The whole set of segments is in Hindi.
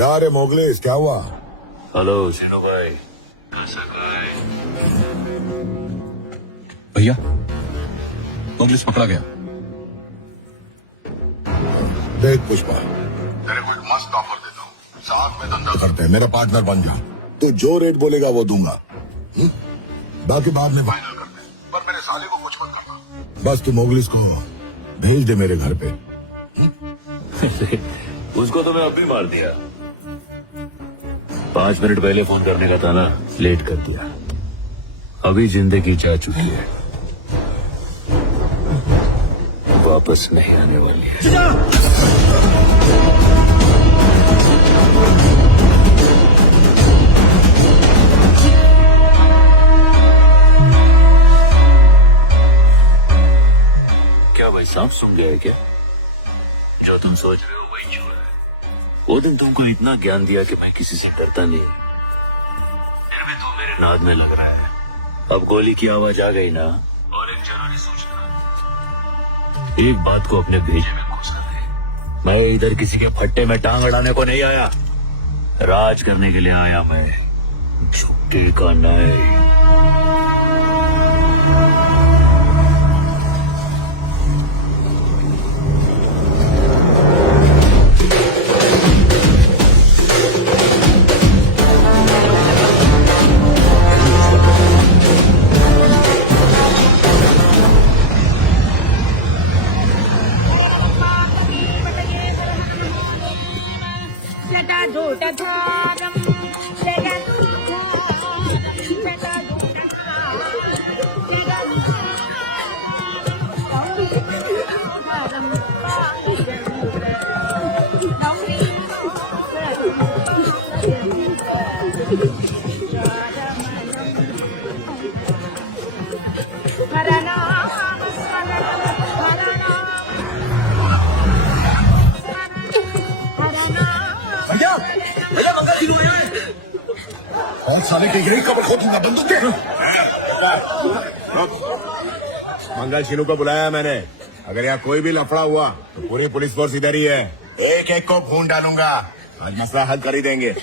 क्या रे मोगलेस, क्या हुआ? हेलो सीनू भाई, कैसा भाई? भैया मोगलेस पकड़ा गया। देख पुष्पा, तेरे को एक मस्त ऑफर देता हूँ, साथ में धंधा करते हैं, मेरा पार्टनर बन जा। तू जो रेट बोलेगा वो दूंगा, बाकी बाद में फाइनल करते हैं, पर मेरे साले को कुछ मत करना। बस तू मोगलिस को भेज दे मेरे घर पे। उसको तो मैं अभी मार दिया। 5 मिनट पहले फोन करने का था ना, लेट कर दिया। अभी जिंदगी जा चुकी है, वापस नहीं आने वाली है। क्या भाई सांप सुन गया है क्या? जो तुम सोच रहे हो वही हुआ है। वो दिन तुमको इतना ज्ञान दिया कि मैं किसी से डरता नहीं, फिर भी तू मेरे नाद में लग रहा है। अब गोली की आवाज आ गई ना, और एक जरूरी सूचना, एक बात को अपने भेजे में घुसा दे। मैं इधर किसी के फट्टे में टांग अड़ाने को नहीं आया, राज करने के लिए आया मैं, झुक्के का नहीं। बहुत साले के यही कबर खोदूंगा, बंदूक दे। मंगल शीनू को बुलाया मैंने। अगर यहाँ कोई भी लफड़ा हुआ तो पूरी पुलिस फोर्स इधर ही है। एक एक को खून डालूंगा और मसला हल कर ही देंगे।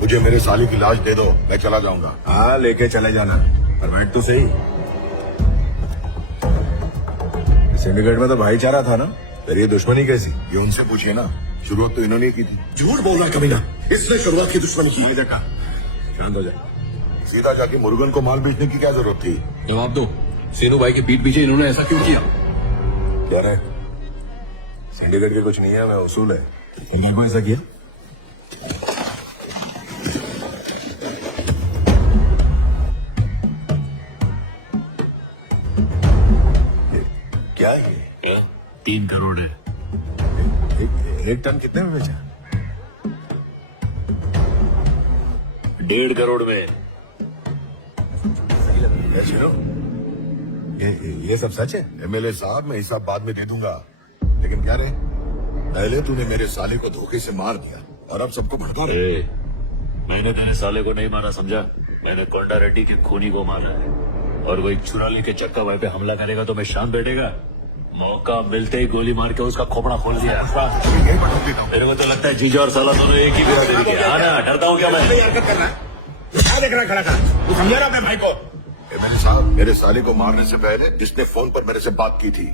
मुझे मेरे साली की लाश दे दो, मैं चला जाऊंगा। हाँ लेके चले जाना, पर बैठ तो सही। सिंडिकेट में तो भाईचारा था ना, फिर ये दुश्मनी कैसी? ये उनसे पूछिए ना, शुरुआत तो इन्होंने की थी। झूठ बोल रहा कमीना, इसने शुरुआत की दुश्मनी की। देखा, शांत हो जा। सीधा जाके मुर्गन को माल बेचने की क्या जरूरत थी? जवाब दो, सीनू भाई के पीठ पीछे इन्होंने ऐसा क्यों किया? क्या रे, सिंडिकेट के कुछ नहीं है, मैं उसूल है। इन्हीं को ऐसा किया? क्या ये? 3 करोड़ है। एक टन कितने में बेचा? 1.5 करोड़ में। सुनो, ये सब सच है? एमएलए साहब, मैं हिसाब बाद में दे दूंगा, लेकिन क्या रे, पहले तूने मेरे साले को धोखे से मार दिया और अब सबको भड़का रहे। मैंने तेरे साले को नहीं मारा, समझा? मैंने कोंडा रेड्डी के खूनी को मारा है, और वो एक छुरा लेके चक्का भाई पे हमला करेगा तो मैं शांत बैठेगा? मौका मिलते ही गोली मार के उसका खोपड़ा खोल दिया। मेरे को तो लगता है जीजा और साला दोनों एक ही बिरादरी के। हाँ ना, डरता हूँ क्या मैं? क्या देख रहा खड़ा? तू समझा रहा अपने भाई को? एमएलए साहब, मेरे साले को मारने से पहले जिसने फोन पर मेरे से बात की थी,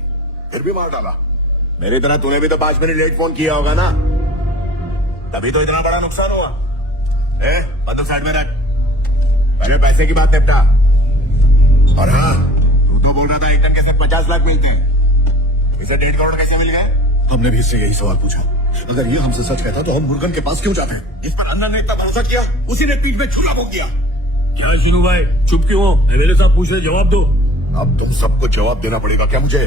फिर भी मार डाला। मेरी तरह तूने भी तो 5 मिनट लेट फोन किया होगा ना, तभी तो इतना बड़ा नुकसान हुआ। बंदूक साइड में रख, पहले पैसे की बात निपटा। और हाँ, तू तो बोल रहा था एक टन के सिर्फ 50 लाख मिलते हैं, इसे 1.5 करोड़ कैसे मिल गए? हमने भी इससे यही सवाल पूछा। अगर ये हमसे सच कहता तो हम मुर्गन के पास क्यों जाते हैं? जिस पर अन्ना ने इतना भरोसा किया, उसी ने पीठ में छुरा भोग दिया। क्या शीनू भाई, चुप क्यों हो? एमएलए साहब पूछ रहे, जवाब दो। अब तुम सबको जवाब देना पड़ेगा क्या मुझे?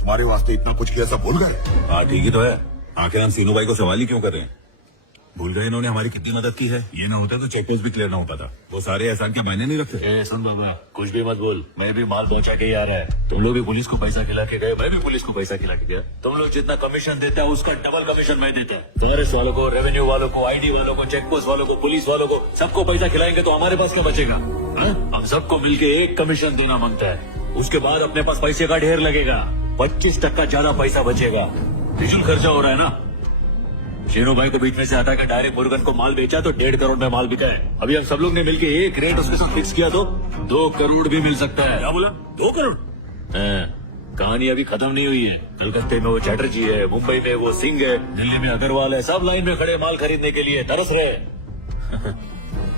तुम्हारे वास्ते इतना कुछ किया, सब भूल गए? हाँ ठीक ही तो है, आखिर हम सीनू भाई को सवाल ही क्यों कर रहे हैं? भूल गए इन्होंने हमारी कितनी मदद की है। ये ना होता तो चेक पोस्ट भी क्लियर ना हो पाता। वो सारे एहसान क्या मायने नहीं रखते। ए सुन बाबा, कुछ भी मत बोल, मैं भी माल पहुंचा के ही आ रहा है। तुम लोग भी पुलिस को पैसा खिला के गए, मैं भी पुलिस को पैसा खिला के गया। तुम लोग जितना कमीशन देते हैं उसका डबल कमीशन मैं देता है। फॉरेस्ट वालों को, रेवेन्यू वालों को, आईडी वालों को, चेक पोस्ट वालों को, पुलिस वालों को, सबको पैसा खिलाएंगे तो हमारे पास क्या बचेगा? हम सबको मिलके एक कमीशन देना मांगता है, उसके बाद अपने पास पैसे का ढेर लगेगा, 25% ज्यादा पैसा बचेगा। फिजूल खर्चा हो रहा है ना। शीनू भाई को बीच में से हटा के डायरेक्ट मुर्गन को माल बेचा तो 1.5 करोड़ में माल बिका है। अभी हम सब लोग ने मिलके एक रेट उसके साथ फिक्स किया तो 2 करोड़ भी मिल सकता है। क्या बोला? 2 करोड़? कहानी अभी खत्म नहीं हुई है। कलकत्ते में वो चैटर्जी है, मुंबई में वो सिंह है, दिल्ली में अग्रवाल है, सब लाइन में खड़े माल खरीदने के लिए तरस रहे।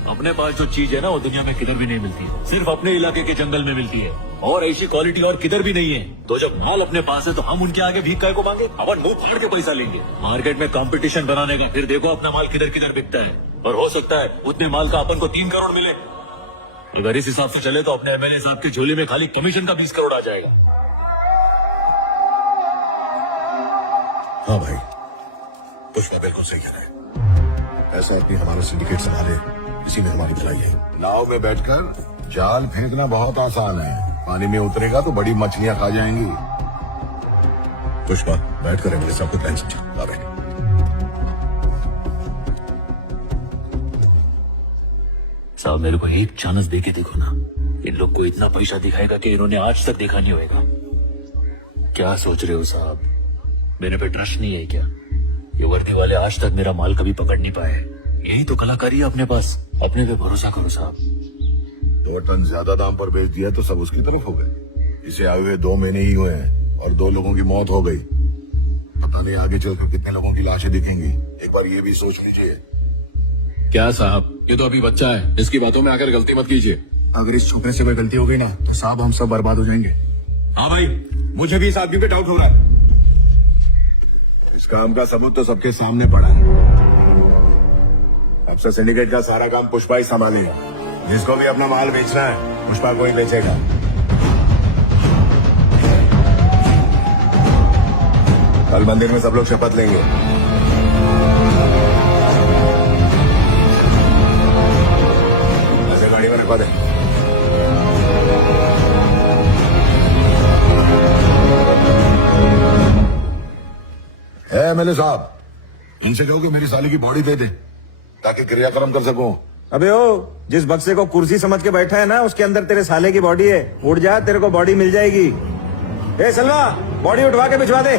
अपने पास जो चीज है ना वो दुनिया में किधर भी नहीं मिलती, सिर्फ अपने इलाके के जंगल में मिलती है, और ऐसी क्वालिटी और किधर भी नहीं है। तो जब माल अपने पास है तो हम उनके आगे भीख काय को मांगे? अपन मुंह फाड़ के पैसा लेंगे। मार्केट में कंपटीशन बनाने का, फिर देखो अपना माल किधर किधर बिकता है। और हो सकता है उतने माल का अपन को 3 करोड़ मिले। अगर इस हिसाब से चले तो अपने एमएलए साहब की झोली में खाली कमीशन का 20 करोड़ आ जाएगा। हाँ भाई, पुष्पा बिल्कुल सही कह रहा है। ऐसा आदमी हमारा सिंडिकेट संभाले, इसी में हमारी भलाई है। नाव में बैठकर जाल फेंकना बहुत आसान है, पानी में उतरेगा तो बड़ी मछलियां खा जाएंगी। पुष्पा बैठ कर एमएलए साहब को प्लान समझा। ला बैठ। साहब मेरे को एक चांस दे के देखो ना, इन लोग को इतना पैसा दिखाएगा कि इन्होंने आज तक देखा नहीं होगा। क्या सोच रहे हो साहब, मेरे पे ट्रस्ट नहीं है क्या? ये वर्दी वाले आज तक मेरा माल कभी पकड़ नहीं पाए। यही तो कलाकारी है अपने पास, अपने पे भरोसा करो साहब। 2 टन ज्यादा दाम पर बेच दिया तो सब उसकी तरफ हो गए। इसे आए हुए 2 महीने ही हुए हैं और 2 लोगों की मौत हो गई। पता नहीं आगे चलकर कितने लोगों की लाशें दिखेंगी। एक बार ये भी सोच लीजिए। क्या साहब, ये तो अभी बच्चा है, इसकी बातों में आकर गलती मत कीजिए। अगर इस छोकरे से कोई गलती हो गई ना तो साहब हम सब बर्बाद हो जाएंगे। हाँ भाई, मुझे भी इस आदमी पे डाउट हो रहा है। इस काम का सबूत तो सबके सामने पड़ा है। अब से सिंडिकेट का सारा काम पुष्पा ही संभालेगा। जिसको भी अपना माल बेचना है पुष्पा को ही बेचेगा। कल मंदिर में सब लोग शपथ लेंगे। ऐसे गाड़ी में रखवा दे। एमएलए साहब, इनसे कहो कि मेरी साली की बॉडी दे दे ताकि क्रियाक्रम कर सकूं। अबे ओ, जिस बक्से को कुर्सी समझ के बैठा है ना उसके अंदर तेरे साले की बॉडी है। उठ जा, तेरे को बॉडी मिल जाएगी। ए सलवा, बॉडी उठवा के भिजवा दे।